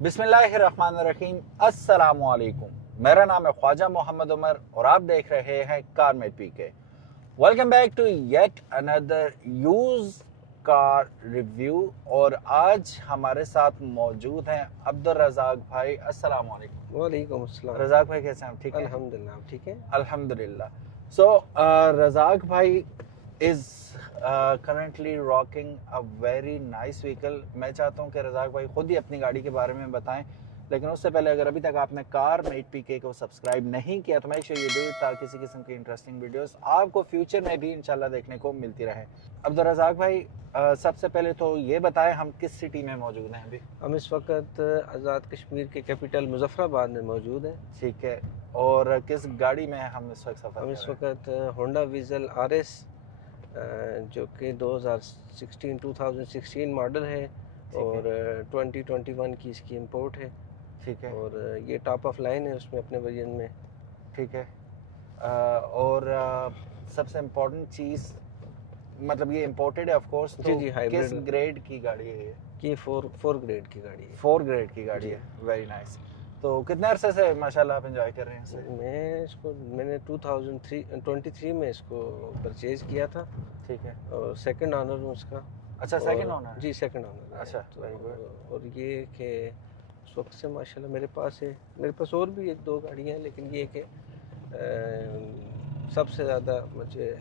बिस्मिल्लाहिर्रहमानिर्रहीम, अस्सलामुअलैकुम। मेरा नाम है ख्वाजा मोहम्मद उमर और आप देख रहे हैं कार में PK. Welcome back to yet another used car review. और आज हमारे साथ मौजूद हैं अब्दुल रज़ाक भाई। अस्सलामुअलैकुम। वालेकुम अस्सलाम। रज़ाक भाई कैसे हैं? ठीक है, अल्हम्दुलिल्लाह। आप ठीक है? अल्हम्दुलिल्लाह। सो रज़ाक भाई is currently rocking a very nice vehicle. मैं चाहता हूँ कि रज़ाक भाई खुद ही अपनी गाड़ी के बारे में बताएं, लेकिन उससे पहले अगर अभी तक आपने कार मेट पीके को सब्सक्राइब नहीं किया तो make sure you do it, ताकि किसी किस्म की इंटरेस्टिंग वीडियोस आपको फ्यूचर में भी इंशाल्लाह देखने को मिलती रहे। अब्दुल रज़ाक भाई, सबसे पहले तो ये बताएं हम किस सिटी में मौजूद हैं अभी? हम इस वक्त आज़ाद कश्मीर के कैपिटल मुजफ्फराबाद में मौजूद हैं। ठीक है, और किस गाड़ी में हम इस वक्त सफ़र हम कर इस रहे हैं? वक्त होंडा विज़ल RS जो कि 2016 मॉडल है और 2021 की इसकी इंपोर्ट है। ठीक है, और ये टॉप ऑफ लाइन है उसमें अपने वर्जन में। ठीक है। और सबसे इम्पोर्टेंट चीज़, मतलब ये इम्पोर्टेड है ऑफ कोर्स, तो जी, हाइब्रिड। किस ग्रेड की गाड़ी है ये? ये फोर ग्रेड की गाड़ी है। 4 ग्रेड की गाड़ी है, वेरी नाइस। तो कितने अरसे से माशाल्लाह आप एंजॉय कर रहे हैं इसे? मैंने 2023 में इसको परचेज किया था ठीक है। और सेकंड ऑनर हूँ उसका। अच्छा, सेकंड ओनर? जी, सेकंड ऑनर है। अच्छा, तो वेरी गुड। और ये कि उस वक्त से माशाल्लाह मेरे पास है। मेरे पास और भी एक दो गाड़ियाँ हैं, लेकिन ये कि सबसे ज़्यादा मुझे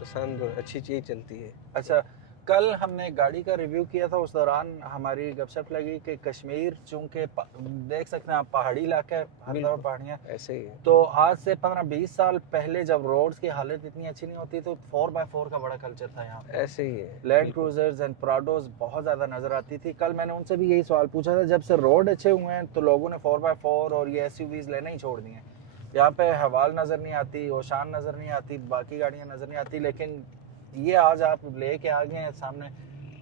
पसंद और अच्छी चीज़ चलती है। अच्छा, कल हमने गाड़ी का रिव्यू किया था, उस दौरान हमारी गपशप लगी कि कश्मीर चूंकि देख सकते हैं आप पहाड़ी इलाका है, हर तरफ पहाड़ियाँ, ऐसे ही है। तो आज से 15-20 साल पहले जब रोड्स की हालत इतनी अच्छी नहीं होती तो 4x4 का बड़ा कल्चर था यहाँ। ऐसे ही है। लैंड क्रूजर्स एंड प्राडोज बहुत ज़्यादा नज़र आती थी। कल मैंने उनसे भी यही सवाल पूछा था, जब से रोड अच्छे हुए हैं तो लोगों ने 4x4 और ये SUVs लेना ही छोड़ दिए हैं। यहाँ पे हवाल नज़र नहीं आती, ओशान नज़र नहीं आती, बाकी गाड़ियाँ नज़र नहीं आती, लेकिन ये आज आप लेके आ गए हैं सामने,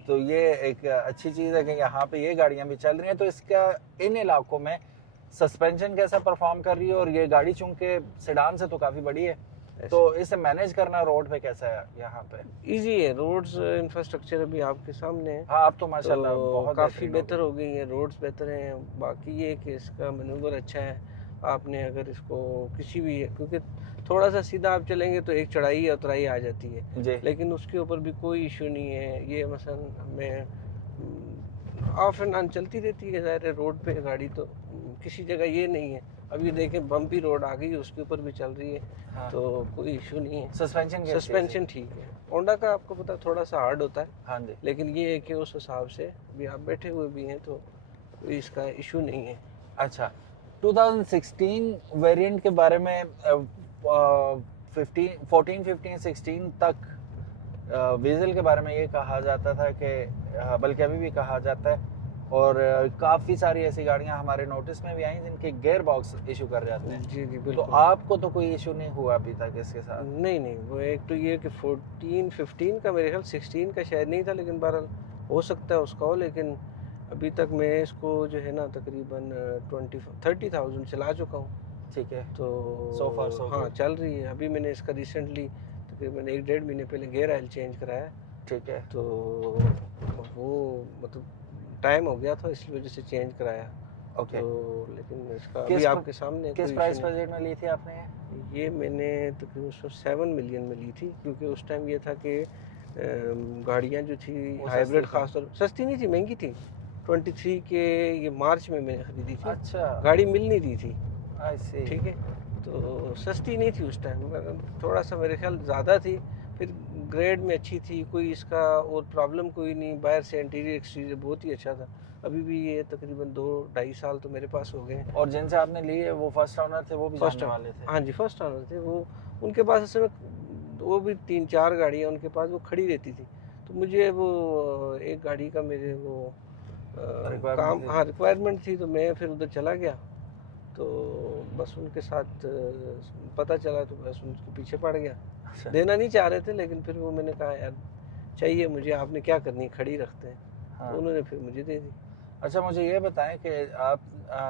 तो ये एक अच्छी चीज़ है कि यहाँ पे ये गाड़ियाँ भी चल रही हैं। तो इसका इन इलाकों में सस्पेंशन कैसा परफॉर्म कर रही है, और ये गाड़ी चूंकि सेडान से तो काफ़ी बड़ी है, तो इसे मैनेज करना रोड पे कैसा है यहाँ पे? इजी है। रोड्स इंफ्रास्ट्रक्चर अभी आपके सामने है। हाँ, अब तो माशाल्लाह बहुत काफ़ी बेहतर हो गई है, रोड्स बेहतर हैं। बाकी ये कि इसका मैनूवर अच्छा है। आपने अगर इसको किसी भी, क्योंकि थोड़ा सा सीधा आप चलेंगे तो एक चढ़ाई या उतराई आ जाती है जी। लेकिन उसके ऊपर भी कोई इशू नहीं है। ये मसलन हमें ऑफ एंड ऑन चलती रहती है। ज़ाहिर है रोड पे गाड़ी तो किसी जगह ये नहीं है। अब ये देखें बम्पी रोड आ गई, उसके ऊपर भी चल रही है। हाँ। तो कोई इशू नहीं है। सस्पेंशन ठीक है। होंडा का आपको पता थोड़ा सा हार्ड होता है। हाँ जी। लेकिन ये है कि उस हिसाब से भी आप बैठे हुए भी हैं तो कोई इसका इशू नहीं है। अच्छा, 2016 वेरिएंट के बारे में 14, 15, 16 तक वीज़ल के बारे में ये कहा जाता था कि बल्कि अभी भी कहा जाता है, और काफ़ी सारी ऐसी गाड़ियां हमारे नोटिस में भी आई जिनके गियर बॉक्स इशू कर जाते हैं। जी तो बिल्कुल। आपको तो कोई इशू नहीं हुआ अभी तक इसके साथ? नहीं, वो एक तो ये कि 14, 15 का मेरे ख्याल 16 का शायद नहीं था, लेकिन बहरहाल हो सकता है उसका हो। लेकिन अभी तक मैं इसको जो है ना तकरीबन 30,000 चला चुका हूँ। ठीक है, तो so far so हाँ good। चल रही है। अभी मैंने इसका रिसेंटली तकरीबन 1-1.5 महीने पहले गेयर ऑयल चेंज कराया। ठीक है, तो वो मतलब टाइम हो गया था, इसलिए वजह से चेंज कराया। ओके। तो लेकिन इसका अभी आपके सामने किस प्राइस बजट में ली थी आपने ये? मैंने तकरीबन 7 मिलियन में ली थी, क्योंकि उस टाइम ये था कि गाड़ियाँ जो थी हाइब्रिड खासतौर सस्ती नहीं थी, महंगी थी। 23 के ये मार्च में मैंने खरीदी थी। अच्छा, गाड़ी मिल नहीं रही थी। ठीक है, तो सस्ती नहीं थी उस टाइम, थोड़ा सा मेरे ख्याल ज़्यादा थी। फिर ग्रेड में अच्छी थी, कोई इसका और प्रॉब्लम कोई नहीं। बाहर से इंटीरियर एक्सटीरियर बहुत ही अच्छा था। अभी भी ये तकरीबन 2-2.5 साल तो मेरे पास हो गए। और जिनसे आपने ली है वो फर्स्ट ओनर थे, वो भी जानने वाले थे? हाँ जी, फर्स्ट ओनर थे वो। उनके पास इस समय वो भी 3-4 गाड़ियाँ उनके पास वो खड़ी रहती थी। तो मुझे वो एक गाड़ी का मेरे वो रिक्वायरमेंट थी, तो मैं फिर उधर चला गया। तो बस उनके साथ पता चला तो बस उनके पीछे पड़ गया। देना नहीं चाह रहे थे, लेकिन फिर वो मैंने कहा यार चाहिए मुझे, आपने क्या करनी, खड़ी रखते हैं। हाँ। तो उन्होंने फिर मुझे दे दी। अच्छा, मुझे ये बताएं कि आप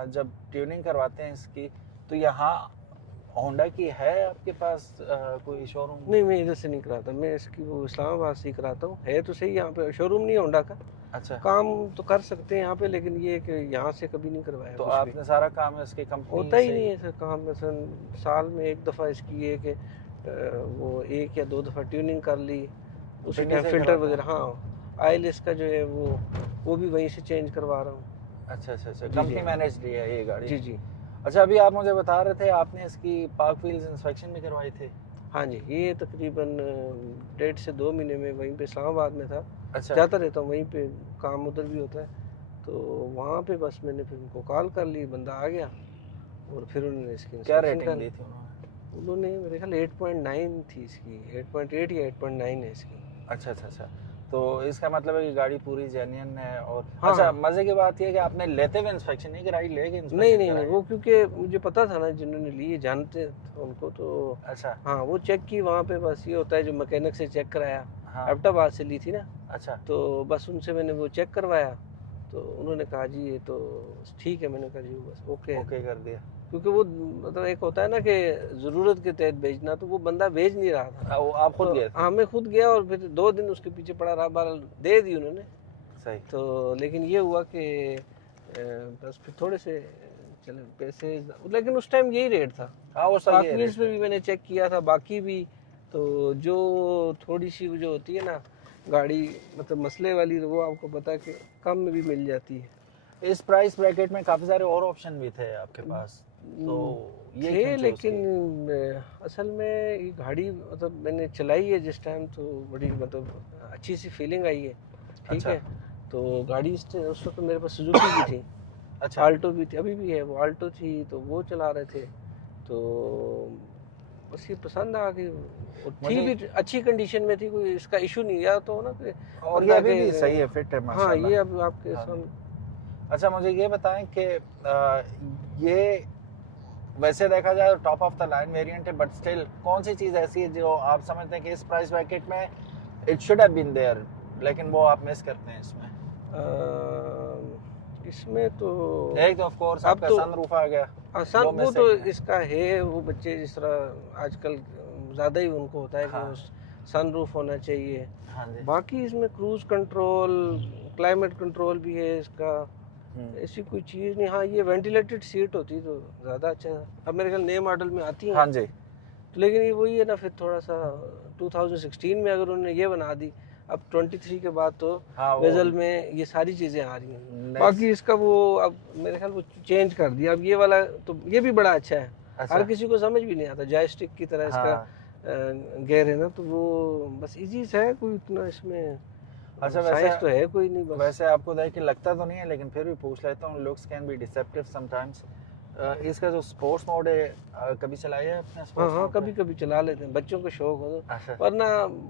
जब ट्यूनिंग करवाते हैं इसकी, तो यहाँ होंडा की है आपके पास कोई शोरूम? नहीं, मैं इधर से नहीं कराता। मैं इसकी वो इस्लामाबाद से ही कराता हूँ। है तो सही यहाँ पे शोरूम नहीं होंडा का, अच्छा, काम तो कर सकते हैं यहाँ पे, लेकिन ये है कि यहाँ से कभी नहीं करवाया तो कुछ भी। आपने सारा काम है उसकी कंपनी होता ही से नहीं है सर काम में सर। साल में एक दफ़ा इसकी ये कि वो एक या दो दफ़ा ट्यूनिंग कर ली, उसी पिंडी टाइम से फिल्टर करवाते हैं? वगैरह। हाँ, आयल इसका जो है वो भी वहीं से चेंज करवा रहा हूँ। अच्छा अच्छा अच्छा, जी कंपनी जी मैनेज ली है ये गाड़ी? जी जी। अच्छा, अभी आप मुझे बता रहे थे आपने इसकी पार्क व्हील्स इंस्पेक्शन भी करवाई थी? हाँ जी, ये तकरीबन 1.5 से 2 महीने में वहीं पे इस्लामाबाद में था। अच्छा, जाता रहता हूँ वहीं पे, काम उधर भी होता है, तो वहाँ पे बस मैंने फिर उनको कॉल कर ली, बंदा आ गया और फिर उन्होंने इसकी क्या इंस्पेक्शन रेटिंग कर दी ली। थी उन्होंने? उन्होंने मेरे ख्याल 8.9 थी इसकी, 8.8 या 8.9 है इसकी। अच्छा अच्छा अच्छा, तो इसका मतलब है कि गाड़ी पूरी जेन्युइन है। और हाँ अच्छा, हाँ। मजे की बात यह है कि आपने लेते हुए इंस्पेक्शन नहीं कराई, लेके नहीं इंस्पेक्शन नहीं नहीं, कराई? वो क्योंकि मुझे पता था ना, जिन्होंने ली जानते थे उनको, तो अच्छा, हाँ वो चेक की वहाँ पे। बस ये होता है जो मैकेनिक से चेक कराया, हाँ, एबटाबाद से ली थी ना, अच्छा, तो बस उनसे मैंने वो चेक करवाया, तो उन्होंने कहा जी ये तो ठीक है। मैंने कहा जी बस ओके है। ओके कर दिया। क्योंकि वो मतलब एक होता है ना कि ज़रूरत के तहत भेजना, तो वो बंदा भेज नहीं रहा था। वो आप खुद तो गए थे? हाँ मैं खुद गया और फिर 2 दिन उसके पीछे पड़ा रहा, बहरहाल दे दी उन्होंने। सही। तो लेकिन ये हुआ कि बस फिर थोड़े से चले पैसे, लेकिन उस टाइम यही रेट था। हाँ, वो सही पाक है व्हील्स रेट पे है। भी मैंने चेक किया था, बाकी भी। तो जो थोड़ी सी जो होती है ना गाड़ी, मतलब मसले वाली, तो वो आपको पता है कि कम में भी मिल जाती है। इस प्राइस ब्रैकेट में काफी सारे और ऑप्शन भी थे आपके पास, तो ये क्यों थे, चूज लेकिन की? असल में ये गाड़ी मतलब मैंने चलाई है जिस टाइम, तो बड़ी मतलब अच्छी सी फीलिंग आई है। ठीक अच्छा है। तो गाड़ी उस वक्त मेरे पास सुजुकी की थी, अच्छा आल्टो भी थी, अभी भी है वो, आल्टो थी, तो वो चला रहे थे। तो बस ये पसंद आ गई, वो थी मुझे, भी अच्छी कंडीशन में थी, कोई इसका इशू नहीं। या तो ना कि और ये बंदा अभी के भी सही है, फिट है हाँ माशाल्लाह। ये अब आपके हाँ जी। सामने। अच्छा, मुझे ये बताएं कि ये वैसे देखा जाए तो top of the line variant है, बट स्टिल कौन सी चीज़ ऐसी है जो आप समझते हैं कि इस प्राइस ब्रैकेट में it should have been there, लेकिन वो आप मिस करते हैं इसमें? इसमें तो एक तो ऑफ कोर्स अब आपका तो सनरूफ आ गया, आसान, वो वो तो मिसिंग है। इसका है। वो बच्चे जिस तरह आजकल ज़्यादा ही उनको होता है कि हाँ उस सनरूफ होना चाहिए। हाँ जी। बाकी इसमें क्रूज कंट्रोल, क्लाइमेट कंट्रोल भी है इसका, हम्म, ऐसी कोई चीज़ नहीं। हाँ ये वेंटिलेटेड सीट होती तो ज़्यादा अच्छा था। अब मेरे ख्याल नए मॉडल में आती हाँ हैं, जी। तो लेकिन ये वही है ना, फिर थोड़ा सा 2016 में अगर उन्होंने ये बना दी, अब 23 के बाद तो हाँ, वो वेजल में ये सारी चीज़ें आ रही हैं। नेक्स्ट। बाकी इसका वो अब मेरे ख्याल वो चेंज कर दिया। अब ये वाला तो ये भी बड़ा अच्छा है, अच्छा, हर किसी को समझ भी नहीं आता, जॉयस्टिक की तरह इसका हाँ। गेयर है ना, तो वो बस इजी सा है, कोई इतना इसमें अच्छा, साइंस तो है कोई नहीं, बस। वैसे आपको देख के लगता तो नहीं है, लेकिन फिर भी पूछ लेता हूँ, looks can be deceptive sometimes. इसका जो स्पोर्ट्स मोड है, कभी चलाया है आपने हाँ स्पोर्ट्स हाँ, मोड कभी कभी चला लेते हैं, बच्चों को शौक हो तो। अच्छा, वरना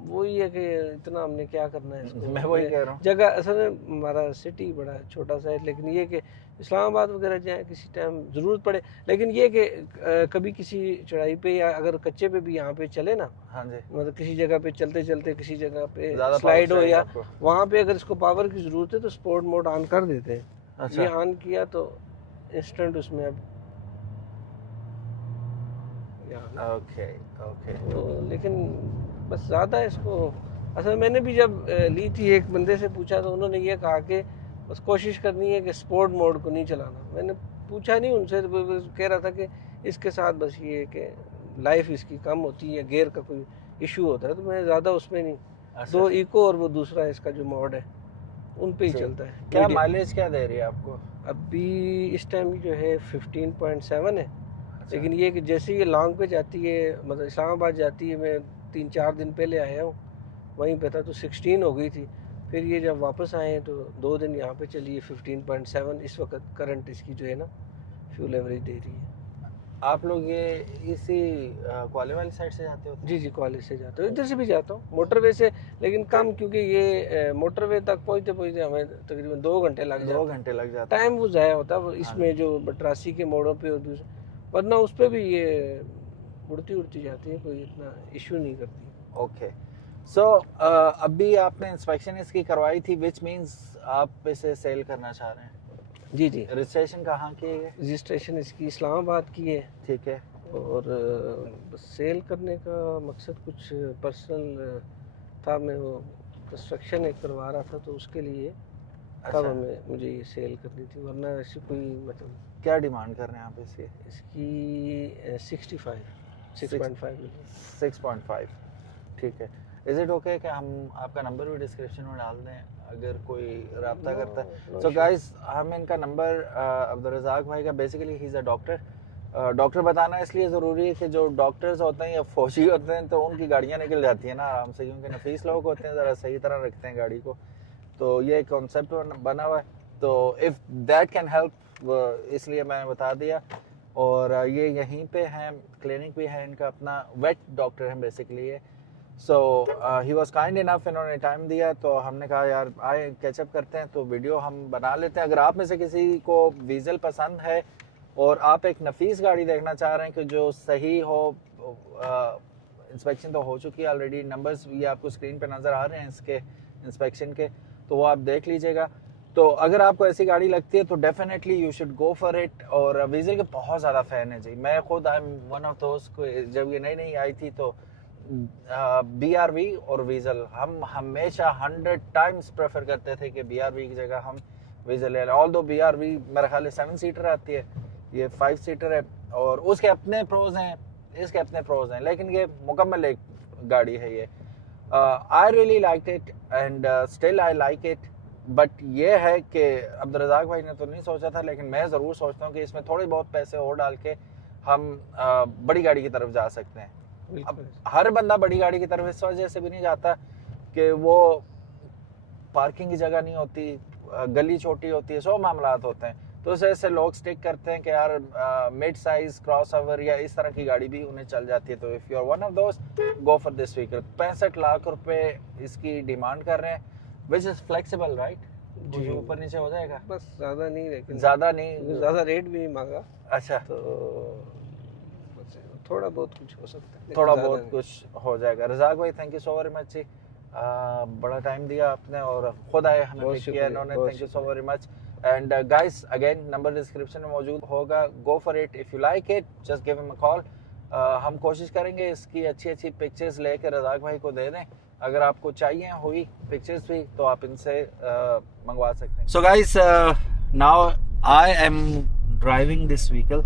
वही है कि इतना हमने क्या करना है इसको। मैं वही कह रहा हूँ। जगह असल में हमारा सिटी बड़ा छोटा सा है, लेकिन ये कि इस्लामाबाद वगैरह जाए किसी टाइम ज़रूरत पड़े। लेकिन ये कि कभी किसी चढ़ाई पे या अगर कच्चे पे भी यहाँ पे चले ना, हाँ जी, मतलब किसी जगह पे चलते चलते किसी जगह पे ज़्यादा पावर स्लाइड हो चाहिए या आपको? वहाँ पे अगर इसको पावर की ज़रूरत है तो स्पोर्ट मोड ऑन कर देते हैं। अच्छा, ये ऑन किया तो इंस्टेंट उसमें अब यहाँ ओके ओके। तो। लेकिन बस ज़्यादा इसको, असल मैंने भी जब ली थी, एक बंदे से पूछा तो उन्होंने ये कहा कि बस कोशिश करनी है कि स्पोर्ट मोड को नहीं चलाना। मैंने पूछा नहीं उनसे, तो वो कह रहा था कि इसके साथ बस ये है कि लाइफ इसकी कम होती है, गियर का कोई इशू होता है, तो मैं ज़्यादा उसमें नहीं। अच्छा, दो इको और वो दूसरा इसका जो मॉड है, उन पे ही सही। चलता है क्या मीडियम। माइलेज क्या दे रही है आपको? अभी इस टाइम जो है 15.7 है। अच्छा, लेकिन ये कि जैसे ये लॉन्ग पे जाती है, मतलब इस्लामाबाद जाती है, मैं 3-4 दिन पहले आया हूँ, वहीं पे था तो 16 हो गई थी। फिर ये जब वापस आए हैं तो 2 दिन यहाँ पे चली है 15.7 इस वक्त करंट इसकी जो है ना फ्यूल एवरेज दे रही है। आप लोग ये इसी क्वाले वाली साइड से जाते होते जी हैं? जी, कॉलेज से जाता हूँ, इधर से भी जाता हूँ मोटरवे से, लेकिन कम, क्योंकि ये मोटरवे तक पहुँचते पहुँचते हमें तकरीबन 2 घंटे लग 2 जाते हैं। घंटे लग जाते हैं। टाइम वो ज़ाया होता है वो हाँ इसमें जो बटरासी के मोड़ों पे और दूसरे, वरना उस पर भी ये उड़ती उड़ती जाती है, कोई इतना इशू नहीं करती। ओके। सो अभी आपने इंस्पेक्शन इसकी करवाई थी, विच मींस आप इसे सेल करना चाह रहे हैं? जी जी, रजिस्ट्रेशन कहाँ की है? रजिस्ट्रेशन इसकी इस्लामाबाद की है, ठीक है। और बस सेल करने का मकसद कुछ पर्सनल था। मैं वो कंस्ट्रक्शन एक करवा रहा था, तो उसके लिए तब अच्छा। मुझे ये सेल करनी थी, वरना ऐसी कोई मतलब। क्या डिमांड कर रहे हैं आप इसकी? इसकी 65 6.5 मिलियन। 6.5, ठीक है। इज़ इट ओके कि हम आपका नंबर भी डिस्क्रिप्शन में डाल दें अगर कोई रब्ता करता है? सो गाइस, हम इनका नंबर अब्दुर्रज़ाक भाई का, basically he is a doctor. Doctor बताना इसलिए ज़रूरी है कि जो डॉक्टर्स होते हैं या फौजी होते हैं तो उनकी गाड़ियाँ निकल जाती हैं ना आराम से, क्योंकि नफीस लोग होते हैं, ज़रा सही तरह रखते हैं गाड़ी को। तो ये कॉन्सेप्ट बना हुआ है, तो इफ़ दैट कैन हेल्प, इसलिए मैंने बता दिया। और ये यहीं पे हैं, क्लिनिक भी है इनका अपना, वेट डॉक्टर हैं बेसिकली ये। सो ही वॉज काइंड इनफ, इन्होंने टाइम दिया तो हमने कहा यार आए कैचअप करते हैं, तो वीडियो हम बना लेते हैं। अगर आप में से किसी को वीज़ल पसंद है और आप एक नफीस गाड़ी देखना चाह रहे हैं कि जो सही हो, इंस्पेक्शन तो हो चुकी है ऑलरेडी, नंबर्स ये आपको स्क्रीन पे नज़र आ रहे हैं इसके इंस्पेक्शन के, तो वो आप देख लीजिएगा। तो अगर आपको ऐसी गाड़ी लगती है तो definitely you should go for it. और वीज़ल के बहुत ज़्यादा फ़ैन है जी, मैं खुद आई एम वन ऑफ दोस्त को, जब ये नई नई आई थी तो BRV और वीज़ल हम हमेशा 100 टाइम्स प्रेफर करते थे कि BRV की जगह हम वीज़ल ले लें। ऑल दो BRV मेरे ख्याल से 7 सीटर आती है, ये 5 सीटर है, और उसके अपने प्रोज हैं, इसके अपने प्रोज हैं, लेकिन ये मुकम्मल एक गाड़ी है ये। I really like it and still I like it. But ये है कि अब्दुर्रज़ाक भाई ने तो नहीं सोचा था, लेकिन मैं ज़रूर सोचता हूँ कि इसमें थोड़े बहुत पैसे और डाल के हम बड़ी गाड़ी की तरफ जा सकते हैं। अब हर बंदा बड़ी गाड़ी की तरफ इस वजह से भी नहीं जाता कि वो पार्किंग की जगह नहीं होती, गली छोटी होती है, 100 मामलात होते हैं, तो उस वजह से लोग स्टिक करते हैं कि यार मिड साइज क्रॉस ओवर या इस तरह की गाड़ी भी उन्हें चल जाती है। तो if you are one of दोस्त, go for this vehicle. 65 lakh रुपए इसकी डिमांड कर रहे हैं, विच इज़ फ्लेक्सिबल राइट, जी ऊपर नीचे हो जाएगा, बस ज़्यादा नहीं, लेकिन ज़्यादा नहीं, ज़्यादा रेट भी नहीं मांगा। अच्छा, तो थोड़ा बहुत कुछ हो सकता है, थोड़ा बहुत कुछ हो जाएगा। रज़ाक भाई thank you so very much जी, बड़ा टाइम दिया आपने और खुद आए हमें पिक किया इन्होंने, thank you so very much. And guys again number description में मौजूद होगा, go for it, if you like it just give him a call. हम कोशिश करेंगे इसकी अच्छी अच्छी पिक्चर्स लेकर रज़ाक भाई को दे दें, अगर आपको चाहिए हुई पिक्चर्स भी तो आप इनसे मंगवा सकते हैं। So guys now I am driving this vehicle.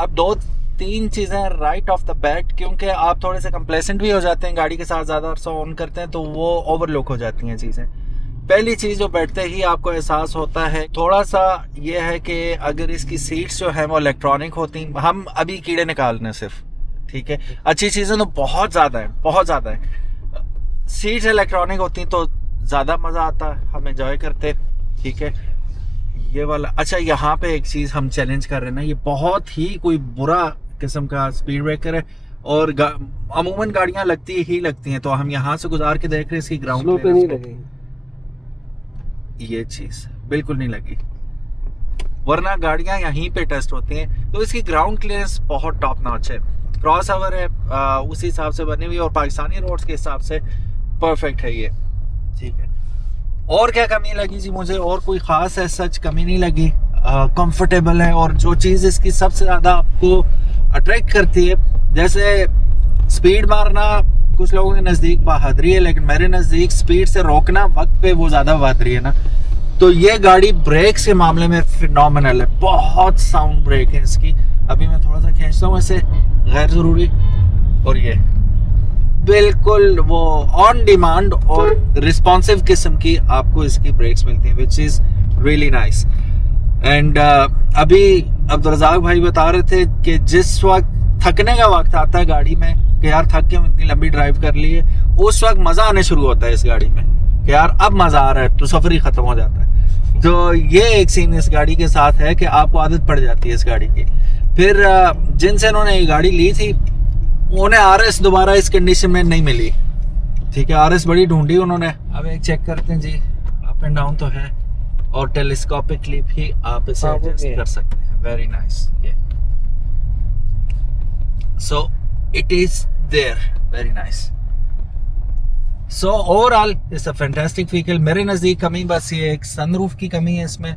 अब 2-3 चीज़ें राइट ऑफ द बैट, क्योंकि आप थोड़े से कंप्लेसेंट भी हो जाते हैं गाड़ी के साथ, ज़्यादा अरसा ऑन करते हैं तो वो ओवरलुक हो जाती हैं चीज़ें। पहली चीज़ जो बैठते ही आपको एहसास होता है थोड़ा सा ये है कि अगर इसकी सीट्स जो हैं वो इलेक्ट्रॉनिक होती, हम अभी कीड़े निकाल रहे हैं सिर्फ, ठीक है, अच्छी चीज़ें तो बहुत ज़्यादा है, बहुत ज़्यादा है। सीट्स इलेक्ट्रॉनिक होती तो ज़्यादा मज़ा आता, हम एंजॉय करते, ठीक है। ये वाला अच्छा, यहाँ पे एक चीज़ हम चैलेंज कर रहे हैं ना, ये बहुत ही कोई बुरा किस्म का स्पीड ब्रेकर है और अमूमन गाड़ियाँ लगती ही लगती हैं, तो हम यहाँ से गुजार के देख रहे हैं इसकी ग्राउंड पे नहीं लगी, ये चीज़ बिल्कुल नहीं लगी, वरना गाड़ियाँ यहीं पे टेस्ट होती हैं। तो इसकी ग्राउंड क्लियरेंस बहुत टॉप नॉच है, क्रॉस ओवर है उसी हिसाब से बनी हुई और पाकिस्तानी रोड्स के हिसाब से परफेक्ट है ये, ठीक है। और क्या कमी लगी जी मुझे? और कोई ख़ास है सच कमी नहीं लगी, कंफर्टेबल है। और जो चीज़ इसकी सबसे ज़्यादा आपको अट्रैक्ट करती है, जैसे स्पीड मारना कुछ लोगों के नज़दीक बहादुरी है, लेकिन मेरे नज़दीक स्पीड से रोकना वक्त पे वो ज़्यादा बहादुरी है ना। तो ये गाड़ी ब्रेक्स के मामले में फिनोमिनल है, बहुत साउंड ब्रेक है इसकी। अभी मैं थोड़ा सा खींचता हूँ ऐसे गैर ज़रूरी, और ये बिल्कुल वो ऑन डिमांड और रिस्पॉन्सिव किस्म की आपको इसकी ब्रेक्स मिलती हैं, which is really nice. And अभी अब्दुर्रज़ाक भाई बता रहे थे कि जिस वक्त थकने का वक्त आता है गाड़ी में कि यार थक के हम इतनी लंबी ड्राइव कर ली है, उस वक्त मज़ा आने शुरू होता है इस गाड़ी में कि यार अब मज़ा आ रहा है, तो सफ़र ही ख़त्म हो जाता है। तो ये एक सीन इस गाड़ी के साथ है कि आपको आदत पड़ जाती है इस गाड़ी की। फिर जिनसे इन्होंने ये गाड़ी ली थी उन्हें RS दोबारा इस कंडीशन में नहीं मिली, ठीक है, RS बड़ी ढूंढी उन्होंने। अब एक चेक करते हैं जी, अप एंड डाउन तो है और टेलीस्कोपिकली भी आप इसे एडजस्ट कर सकते हैं, वेरी नाइस। ये so it is there, very nice. So overall it's a fantastic vehicle. मेरे नज़दीक कमी बस ये एक सनरूफ की कमी है इसमें,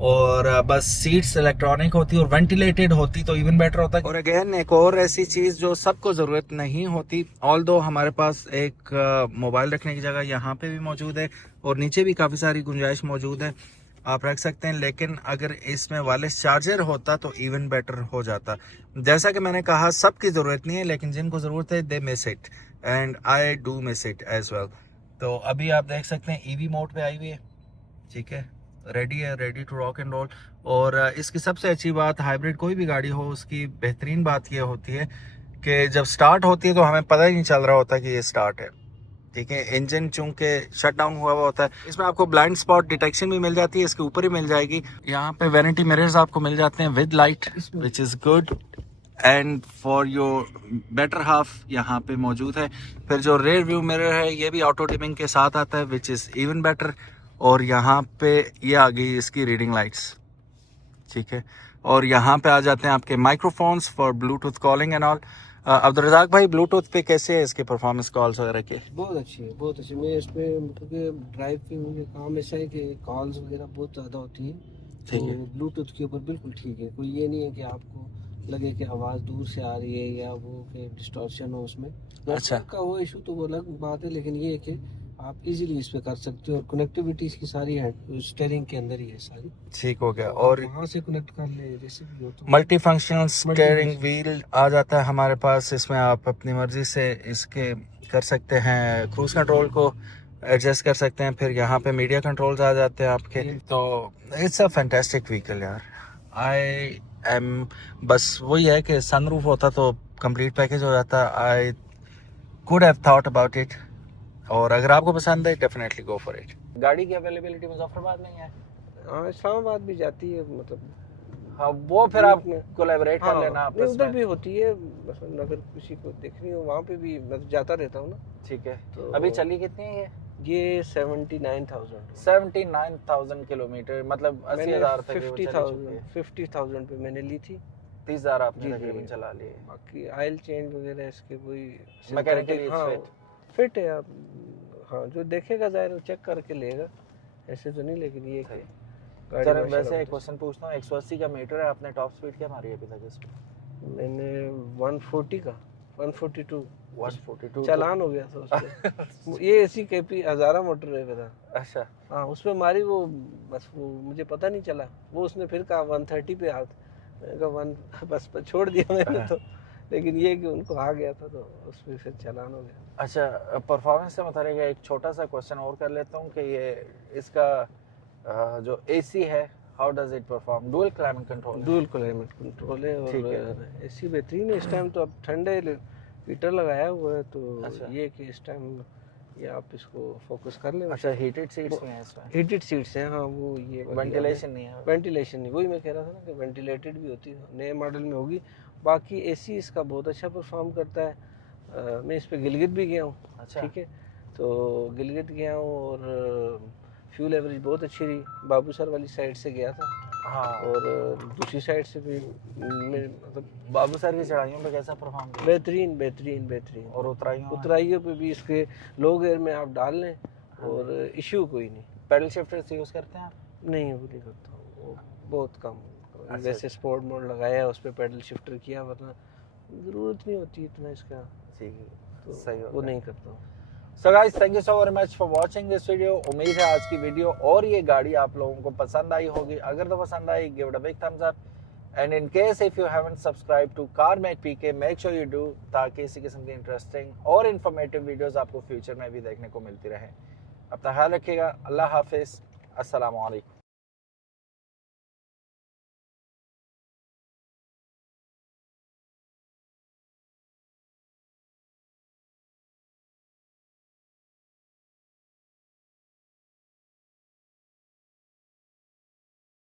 और बस सीट्स इलेक्ट्रॉनिक होती और वेंटिलेटेड होती तो इवन बेटर होता। और अगेन एक और ऐसी चीज जो सबको जरूरत नहीं होती, ऑल्दो हमारे पास एक मोबाइल रखने की जगह यहाँ पे भी मौजूद है और नीचे भी काफी सारी गुंजाइश मौजूद है, आप रख सकते हैं। लेकिन अगर इसमें वायरलेस चार्जर होता तो इवन बेटर हो जाता। जैसा कि मैंने कहा सबकी जरूरत नहीं है, लेकिन जिनको जरूरत है they miss it and I do miss it as well. तो अभी आप देख सकते हैं ईवी मोड पे आई हुई है, ठीक है, रेडी है, ready to rock and roll. और इसकी सबसे अच्छी बात, हाइब्रिड कोई भी गाड़ी हो उसकी बेहतरीन बात यह होती है कि जब स्टार्ट होती है तो हमें पता ही नहीं चल रहा होता कि ये स्टार्ट है, ठीक है। इंजन चूंकि शट डाउन हुआ होता है। इसमें आपको ब्लाइंड स्पॉट डिटेक्शन भी मिल जाती है, इसके ऊपर ही मिल जाएगी। यहाँ पे वैनिटी मिरर्स आपको मिल जाते हैं with light, which is good and for your better half यहाँ पे मौजूद है। फिर जो रेयर व्यू मिरर है ये भी ऑटो डिमिंग के साथ आता है, विच इज इवन बेटर। और यहाँ पे ये आ गई इसकी रीडिंग लाइट्स, ठीक है। और यहाँ पे आ जाते हैं आपके microphones for Bluetooth calling and all. Abdul भाई ब्लूटूथ पे कैसे है इसके परफॉर्मेंस कॉल्स वगैरह के? बहुत अच्छी है, बहुत अच्छी। मैं इस पे मतलब ड्राइव पे मुझे काम ऐसा है कि कॉल्स वगैरह बहुत ज़्यादा होती हैं, ठीक तो है। ब्लूटूथ के ऊपर बिल्कुल ठीक है। कोई ये नहीं है कि आपको लगे कि आवाज़ दूर से आ रही है या वो कि डिस्टॉर्शन हो उसमें। अच्छा। नेटवर्क का वो इशू तो वो अलग बात है, लेकिन ये है कि आप इजीली इस पे कर सकते हो। और कनेक्टिविटी इसकी सारी है स्टीयरिंग के अंदर ही है सारी, ठीक हो गया। तो और वहाँ से कनेक्ट कर ले जैसे भी हो। तो मल्टी फंक्शनल स्टीयरिंग व्हील आ जाता है हमारे पास। इसमें आप अपनी मर्जी से इसके कर सकते हैं, क्रूज कंट्रोल को एडजस्ट कर सकते हैं। फिर यहाँ पे मीडिया कंट्रोल्स आ जाते हैं आपके। तो इट्स अ फैंटास्टिक व्हीकल यार। आई एम बस वही है कि सनरूफ होता तो कंप्लीट पैकेज हो जाता। I could have thought about it. और अगर आपको पसंद है डेफिनेटली गो फॉर इट। गाड़ी की अवेलेबिलिटी मुजफ्फराबाद में ही है। हाँ, इस्लामाबाद भी जाती है, मतलब हाँ वो फिर आप में कोलैबोरेट कर लेना हाँ, आपस नहीं उधर में। भी होती है। मतलब अगर किसी को देखनी हो वहाँ पे भी मैं जाता रहता हूँ ना। ठीक है। तो अभी चली कितनी है ये 79,000 79,000 किलोमीटर, मतलब 80,000 तक ये वो चली चुकी है। 50,000 पे मैंने ली थी। 30,000 आपने जी, तकरीबन जी। चला लिए। बाकी ऑयल चेंज वगैरह इसके वही मैकेनिकली हाँ फिट। फिट है। आप हाँ जो देखेगा जाहिर वो चेक करके लेगा, ऐसे तो नहीं। लेकिन ये कि गाड़ी चलो माशाल्लाह वैसे एक बहुत क्वेश्चन पूछता हूँ, 180 का मीटर है, आपने टॉप स्पीड क्या मारी है अभी तक इसमें? अच्छी। मैंने 140 का 142 142 चालान हो गया था उसपे। ये एसी केपी हजारा मोटर है मेरा। अच्छा। हाँ उसमें मारी वो, बस वो मुझे पता नहीं चला। वो उसने फिर कहा 130 पे आ, मैंने कहा 1 बस पर छोड़ दिया मैंने तो। लेकिन ये कि उनको आ गया था तो उसमें फिर चालान हो गया। अच्छा, परफॉर्मेंस से मतलब एक छोटा सा क्वेश्चन और कर लेता हूँ कि ये इसका जो एसी है how does it perform? Dual climate control? Dual climate control है और एसी बेहतरीन है। इस टाइम तो अब ठंडे हीटर लगाया हुआ है, तो अच्छा। ये कि इस टाइम ये आप इसको फोकस कर लें। अच्छा, हीटेड सीट्स में है इसमें? हीटेड सीट्स हैं हाँ। वो ये वेंटिलेशन नहीं है? वेंटिलेशन नहीं, वही मैं कह रहा था ना कि वेंटिलेटेड भी होती है, नए मॉडल में होगी। बाकी एसी इसका बहुत अच्छा परफॉर्म करता है। मैं इस पे गिलगित भी गया हूँ। अच्छा। ठीक है, तो गिलगित गया हूँ और फ्यूल एवरेज बहुत अच्छी रही। बाबूसर वाली साइड से गया था हाँ। और दूसरी साइड से भी मतलब बाबूसर की चढ़ाइयों पे कैसा परफॉर्म किया? बेहतरीन बेहतरीन बेहतरीन। और उतराइयों पे भी इसके लो गियर में आप डाल लें और इश्यू कोई नहीं। पेडल शिफ्टर यूज करते हैं आप? नहीं वो नहीं करता हूँ, वो बहुत कम। अच्छा। वैसे स्पोर्ट मोड लगाया है उस पर पेडल शिफ्टर किया, वरना ज़रूरत नहीं होती इतना इसका, ठीक है, तो सही हो वो गया। नहीं करता हूँ। So guys, thank you so very much for watching this video. उम्मीद है आज की वीडियो और ये गाड़ी आप लोगों को पसंद आई होगी। अगर तो पसंद आई, give it a big thumbs up and in case if you haven't subscribe to car make PK, make sure you do, ताकि इसी किस्म की इंटरेस्टिंग और इन्फॉर्मेटिव वीडियोस आपको फ्यूचर में भी देखने को मिलती रहे। अपना ख्याल रखिएगा। अल्लाह हाफिज, अस्सलाम वालेकुम।